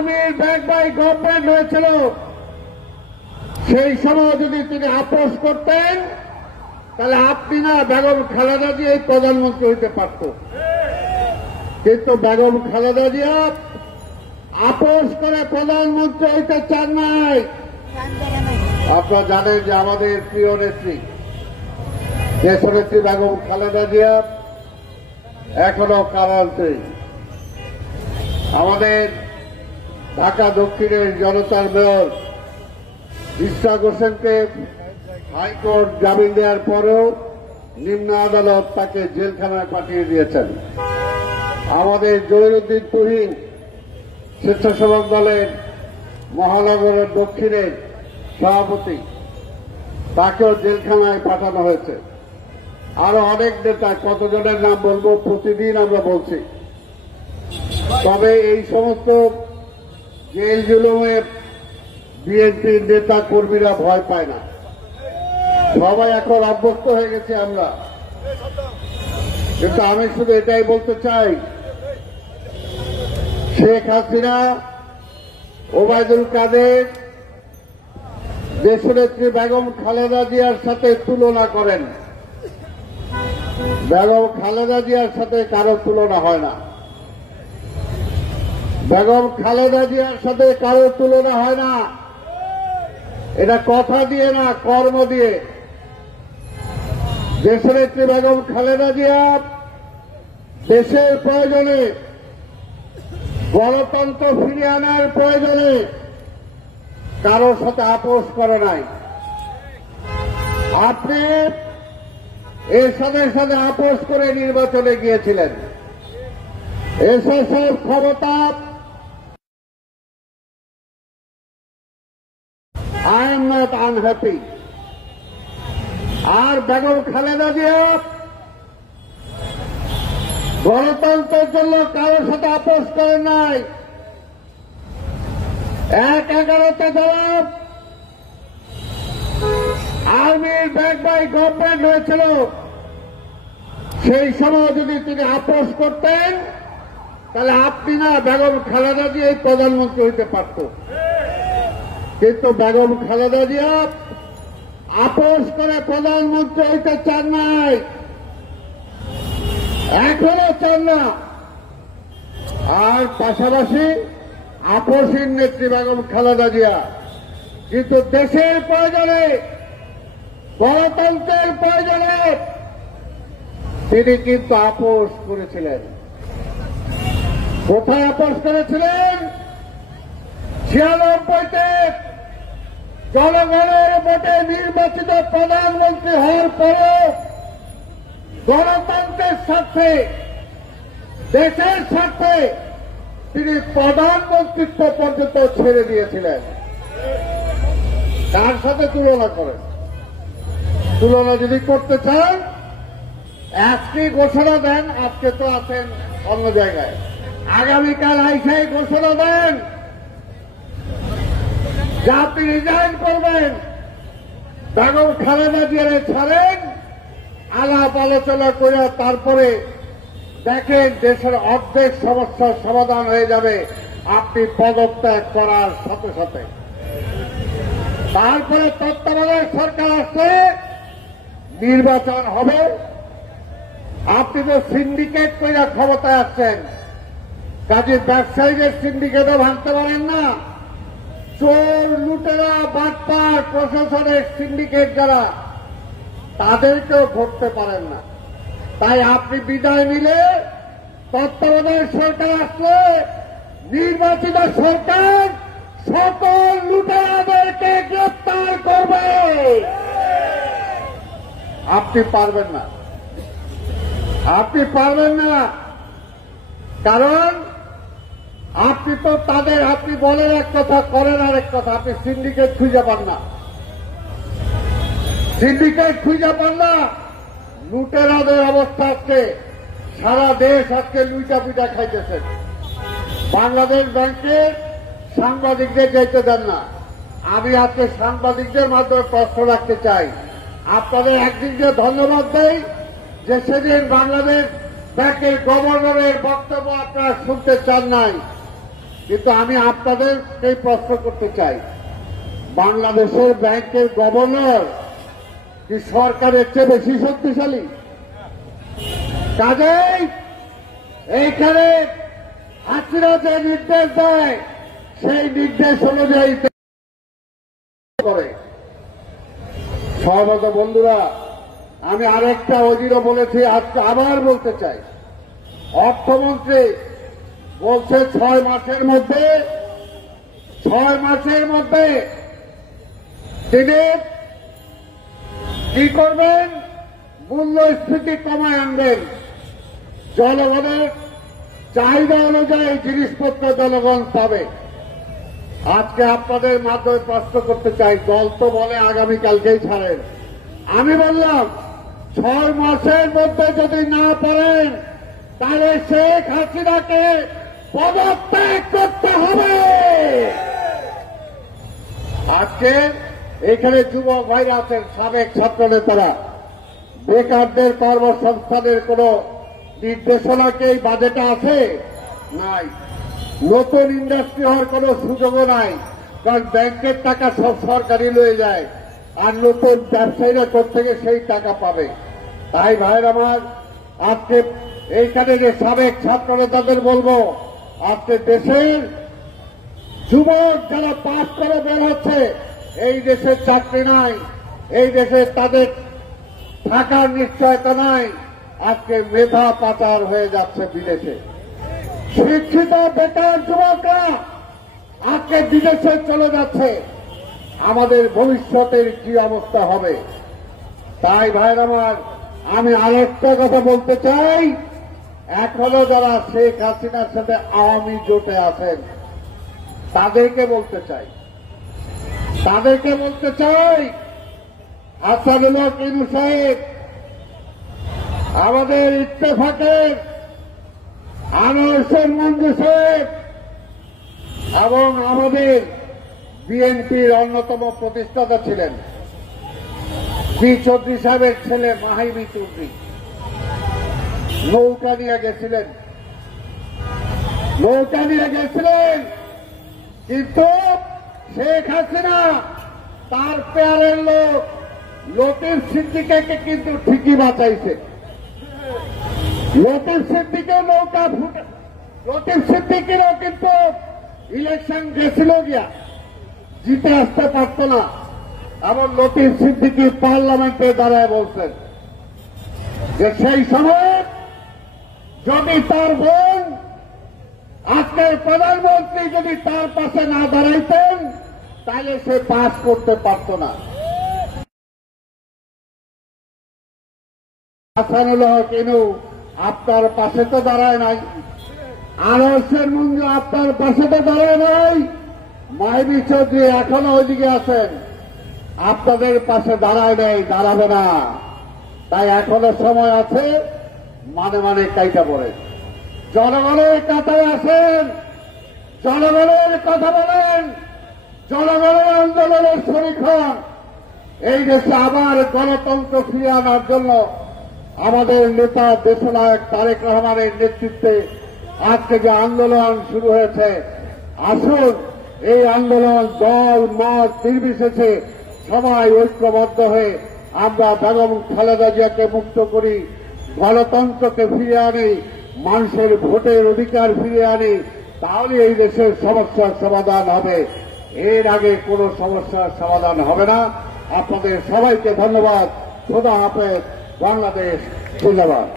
আর্মির back by government হয়েছিল, সেই সময় যদি তিনি আপোষ করতেন তাহলে আপনি না বেগম খালেদা জিয়া প্রধানমন্ত্রী হইতে পারত। কিন্তু বেগম খালেদা জিয়া আপোষ করে প্রধানমন্ত্রী হইতে চান নাই। আপনারা জানেন যে আমাদের প্রিয় নেত্রী দেশনেত্রী বেগম খালেদা জিয়া এখনো কারান্তে। আমাদের ঢাকা দক্ষিণের জনতার মেয়র ইশরাক হোসেনকে হাইকোর্ট জামিন দেওয়ার পরেও নিম্ন আদালত তাকে জেলখানায় পাঠিয়ে দিয়েছেন। আমাদের জহিরুদ্দিন তুহিন স্বেচ্ছাসেবক দলের মহানগরের দক্ষিণের সভাপতি, তাকেও জেলখানায় পাঠানো হয়েছে। আরো অনেক নেতা, কতজনের নাম বলবো, প্রতিদিন আমরা বলছি। তবে এই সমস্ত জেল জুলুমে বিএনপির নেতা কর্মীরা ভয় পায় না, সবাই এখন অভ্যস্ত হয়ে গেছে আমরা। কিন্তু আমি শুধু এটাই বলতে চাই, শেখ হাসিনা, ওবায়দুল কাদের দেশনেত্রী বেগম খালেদা জিয়ার সাথে তুলনা করেন। বেগম খালেদা জিয়ার সাথে কারো তুলনা হয় না। বেগম খালেদা জিয়ার সাথে কারো তুলনা হয় না। এটা কথা দিয়ে না, কর্ম দিয়ে। দেশনেত্রী বেগম খালেদা জিয়া দেশের প্রয়োজনে, গণতন্ত্র ফিরিয়ে আনার প্রয়োজনে কারোর সাথে আপোষ করে নাই। আপনি এর সাথে সাথে আপোষ করে নির্বাচনে গিয়েছিলেন। এসব ক্ষমতা I am not unhappy। আর বেগম খালেদা জিয়া গণতন্ত্রের জন্য কারোর সাথে আপোষ করেন নাই। 1/11 জবাব আর্মির ব্যাক বাই গভর্নমেন্ট হয়েছিল, সেই সময় যদি তিনি আপোষ করতেন তাহলে আপনি না বেগম খালেদা জিয়া প্রধানমন্ত্রী হইতে পারত। কিন্তু বেগম খালেদা জিয়া আপোষ করে প্রধানমন্ত্রী হইতে চান নাই, এখনো চান না। আর পাশাপাশি আপোষহীন নেত্রী বেগম খালেদা জিয়া কিন্তু দেশের প্রয়োজনে, গণতন্ত্রের প্রয়োজনে তিনি কিন্তু আপোষ করেছিলেন। কোথায় আপোষ করেছিলেন? 96-তে জনগণের ভোটে নির্বাচিত প্রধানমন্ত্রী হওয়ার পরেও গণতন্ত্রের স্বার্থে, দেশের স্বার্থে তিনি প্রধানমন্ত্রিত্ব পর্যন্ত ছেড়ে দিয়েছিলেন। তার সাথে তুলনা করেন। তুলনা যদি করতে চান, আজকে ঘোষণা দেন, আজকে তো আছেন অন্য জায়গায়, আগামীকাল আইসাই ঘোষণা দেন যে আপনি রিজাইন করবেন, বেগম খালেদা জিয়ারে ছাড়েন, আলাপ আলোচনা করে তারপরে দেখেন দেশের অর্ধেক সমস্যার সমাধান হয়ে যাবে আপনি পদত্যাগ করার সাথে সাথে। তারপরে তত্ত্বাবধায়ক সরকার আসলে নির্বাচন হবে। আপনি তো সিন্ডিকেট করে ক্ষমতায় আসছেন, কাজে ব্যবসায়ীদের সিন্ডিকেটও ভাঙতে পারেন না। চোর, লুটেরা, বাটপার, প্রশাসনের সিন্ডিকেট যারা, তাদেরকেও ধরতে পারেন না। তাই আপনি বিদায় নিলে তত্ত্বাবধায়ক সরকার আসলে নির্বাচিত সরকার সকল লুটেরাদেরকে গ্রেফতার করবে। আপনি পারবেন না, আপনি পারবেন না। কারণ আপনি তো তাদের, আপনি বলেন এক কথা, করেন আরেক কথা। আপনি সিন্ডিকেট খুঁজে পান না, সিন্ডিকেট খুঁজে পান না। লুটেরাদের অবস্থা আজকে সারা দেশ আজকে লুইটা পিটা খাইতেছেন। বাংলাদেশ ব্যাংকে সাংবাদিকদের যেতে দেন না। আমি আজকে সাংবাদিকদের মাধ্যমে প্রশ্ন রাখতে চাই, আপনাদের একদিক দিয়ে ধন্যবাদ দেই যে সেদিন বাংলাদেশ ব্যাংকের গভর্নরের বক্তব্য আপনারা শুনতে চান নাই, কিন্তু আমি আপনাদেরকে প্রশ্ন করতে চাই, বাংলাদেশের ব্যাংকের গভর্নর কি সরকারের চেয়ে বেশি শক্তিশালী? কাজেই এইখানে হাসিনা যে নির্দেশ দেয় সেই নির্দেশ অনুযায়ী করে। সহমত বন্ধুরা, আমি আরেকটা অজিরও বলেছি, আজকে আবার বলতে চাই। অর্থমন্ত্রী বলছে 6 মাসের মধ্যে তিনি কি করবেন? মূল্যস্ফীতি কমায় আনবেন। জনগণের চাহিদা অনুযায়ী জিনিসপত্র জনগণ পাবে। আজকে আপনাদের মাধ্যমে প্রশ্ন করতে চাই, দল তো বলে আগামীকালকেই ছাড়েন। আমি বললাম 6 মাসের মধ্যে যদি না পারেন তাহলে শেখ হাসিনাকে পদত্যাগ করতে হবে। আজকে এখানে যুবক ভাইরা আছেন, সাবেক ছাত্র নেতারা, বেকারদের কর্মসংস্থানের কোন নির্দেশনা কি এই বাজেটে আছে? নাই। নতুন ইন্ডাস্ট্রি হওয়ার কোন সুযোগও নাই, কারণ ব্যাংকের টাকা সব সরকারি লয়ে যায়, আর নতুন ব্যবসায়ীরা থেকে সেই টাকা পাবে। তাই ভাইয়ের আমার, আজকে এইখানে যে সাবেক ছাত্র নেতাদের বলবো, আজকে দেশের যুবক যারা পাস করে বের হচ্ছে, এই দেশের চাকরি নাই, এই দেশে তাদের থাকার নিশ্চয়তা নাই, আজকে মেধা পাচার হয়ে যাচ্ছে বিদেশে। শিক্ষিত বেকার যুবকরা আজকে বিদেশে চলে যাচ্ছে। আমাদের ভবিষ্যতের কি অবস্থা হবে? তাই ভাইরা আমার, আমি আরেকটা কথা বলতে চাই, এখনো যারা শেখ হাসিনার সাথে আওয়ামী জোটে আছেন তাদেরকে বলতে চাই, হাসানুল হক ইনু সাহেব, আমাদের ইত্তেফাকের আনোয়ার মঞ্জু সাহেব এবং আমাদের বিএনপির অন্যতম প্রতিষ্ঠাতা ছিলেন বি চৌধুরী সাহেবের ছেলে মাহিবি চৌধুরী নৌকা নিয়ে গেছিলেন, কিন্তু শেখ হাসিনা তার পেয়ারের লোক লতিফ সিদ্দিকীকে কিন্তু ঠিকই বাঁচাইছে। লতিফ সিদ্দিকীরও কিন্তু ইলেকশন গেছিল গিয়া, জিতে আসতে পারত না। এবং লতিফ সিদ্দিকী পার্লামেন্টে দাঁড়ায় বলছেন যে সেই সময় যদি তার বোন আজকের প্রধানমন্ত্রী যদি তার পাশে না দাঁড়াইতেন তাহলে সে পাস করতে পারত না। হাসানুল হক ইনু আপনার পাশে তো দাঁড়ায় নাই, আনোয়ার মঞ্জু আপনার পাশে তো দাঁড়ায় নাই, মাহিবি চৌধুরী এখনো ওইদিকে আছেন, আপনাদের পাশে দাঁড়ায় নাই, দাঁড়াবে না। তাই এখনো সময় আছে, মানে কাইটা পড়ে জনগণের কাতারে আসেন, জনগণের কথা বলেন, জনগণের আন্দোলনের শরিক হন। এই দেশে আবার গণতন্ত্র ফিরিয়ে আনার জন্য আমাদের নেতা দেশনায়ক তারেক রহমানের নেতৃত্বে আজকে যে আন্দোলন শুরু হয়েছে, আসুন এই আন্দোলন দল মত নির্বিশেষে সবাই ঐক্যবদ্ধ হয়ে আমরা বেগম খালেদা জিয়াকে মুক্ত করি, গণতন্ত্রকে ফিরে আনি, মানুষের ভোটের অধিকার ফিরে আনি, তাহলে এই দেশের সমস্যার সমাধান হবে। এর আগে কোনো সমস্যার সমাধান হবে না। আপনাদের সবাইকে ধন্যবাদ। খোদা হাফেজ। বাংলাদেশ জিন্দাবাদ।